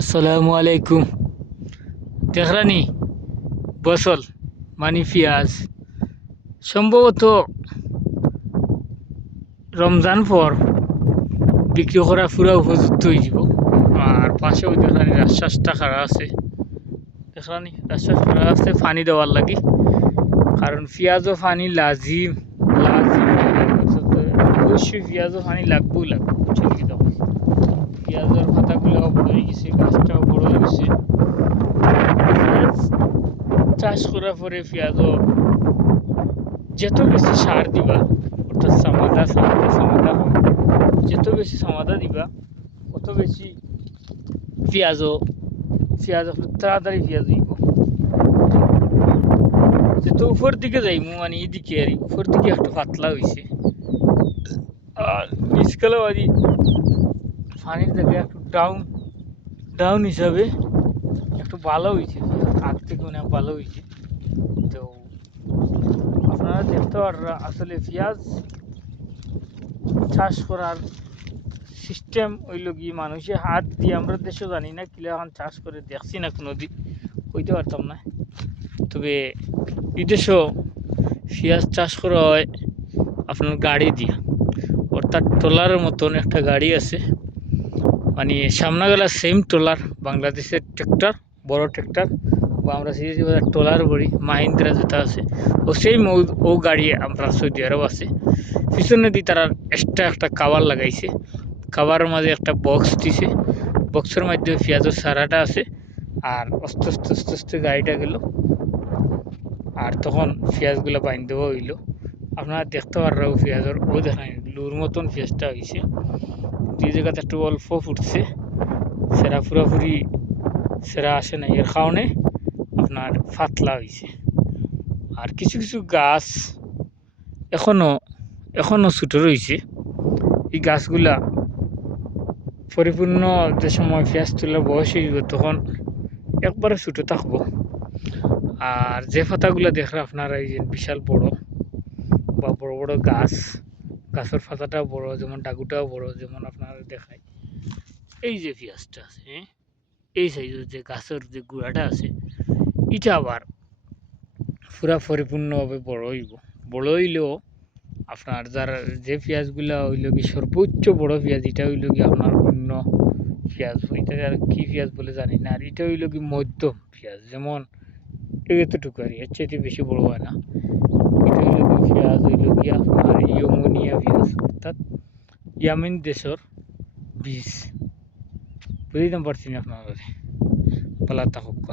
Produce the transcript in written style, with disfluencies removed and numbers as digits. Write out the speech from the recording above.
আসসালামু আলাইকুম। দেখরানি বসল মানে পেঁয়াজ সম্ভবত রমজান পর বিক্রি করা পুরা উপযুক্ত হয়ে যাব। আর পাশেও দেখরানি রাস্তাটা খাড়া আছে, দেখরানি রাস্তা খাড়া আছে পানি দেওয়ার লাগি, কারণ পেঁয়াজও পানি লাজিম লাজিম অবশ্যই পেঁয়াজও পানি লাগবেই লাগবে। বুঝছেন কি পেঁয়াজের পাতাগুলোও বড় হয়ে গেছে, গাছটাও বড় হয়ে গেছে। পেঁয়াজ চাষ করার পরে পেঁয়াজও যত বেশি সার দিবা, অর্থাৎ সামাদা যত বেশি সামাদা দিবা অত বেশি পেঁয়াজ তাড়াতাড়ি পেঁয়াজ হইব। যত উপর দিকে যাইমু মানে এইদিকে আর উপর দিকে একটু পাতলা হয়েছে, আর নিচকালেও আর পানির জায়গায় একটু ডাউন হিসাবে একটু ভালো হয়েছে, আগ থেকে অনেক ভালো হয়েছে। তো আপনারা দেখতে পাররা আসলে পেঁয়াজ চাষ করার সিস্টেম হইল কি, মানুষের হাত দিয়ে আমরা দেশও জানি না কিলা এখন চাষ করে দেখছি না, কোনো দিন কইতে পারতাম না। তবে বিদেশেও পেঁয়াজ চাষ করা হয় আপনার গাড়ি দিয়া, অর্থাৎ ট্রলারের মতন একটা গাড়ি আছে, মানে সামনে গেলা সেম ট্রলার, বাংলাদেশের ট্র্যাক্টর, বড় ট্র্যাক্টর বা আমরা সিরিজ ট্রলার বলি মাহিন্দ্রা যেটা আছে, ও সেম ও গাড়ি আমরা সৌদি আরব আছে। পিছনে দিয়ে তারা এক্সট্রা একটা কাভার লাগাইছে, কাভারের মাঝে একটা বক্স দিছে, বক্সের মধ্যে পেঁয়াজের সারাটা আছে। আর আস্তে আস্তে আস্তে আস্তে গাড়িটা গেল, আর তখন পেঁয়াজগুলো বাইন দেওয়া হইল। আপনারা দেখতে পাররাও পেঁয়াজের ও দেখেন লুর মতন পেঁয়াজটা হয়েছে, দুই জায়গাতে একটু অল্প ফুটছে, সেরা পুরাপুরি সেরা আসে না, এর কারণে আপনার পাতলা হয়েছে। আর কিছু কিছু গাছ এখনো ছোটো রয়েছে, এই গাছগুলা পরিপূর্ণ যে সময় পেঁয়াজ তোলার বয়স হইব তখন একবারে ছোটো থাকবো। আর যে পাতাগুলো দেখলে আপনারা এই যে বিশাল বড় বা বড় বড় গাছের পাতাটাও বড়, যেমন ডাগুটাও বড়, যেমন আপনারা দেখায় এই যে পেঁয়াজটা আছে, এই সাইজের যে গাছের যে গুঁড়াটা আছে, এটা আবার পুরা পরিপূর্ণভাবে বড় হইব। বড় হইলেও আপনার যারা যে পেঁয়াজগুলা হইল কি সর্বোচ্চ বড় পেঁয়াজ, এটা হইল কি আপনার অন্য পেঁয়াজ, এটা আর কি পেঁয়াজ বলে জানি না। আর এটা হইল কি মধ্যম পেঁয়াজ, যেমন এতটুকু আর এর চাইতে বেশি বড় হয় না। এটা হইল কি পেঁয়াজ হইল কি আপনার ইয়মোনিয়া পেঁয়াজ, অর্থাৎ ইয়ামিন দেশের বীজ। বুঝতে পারছি না আপনারা, পালা থাকুক।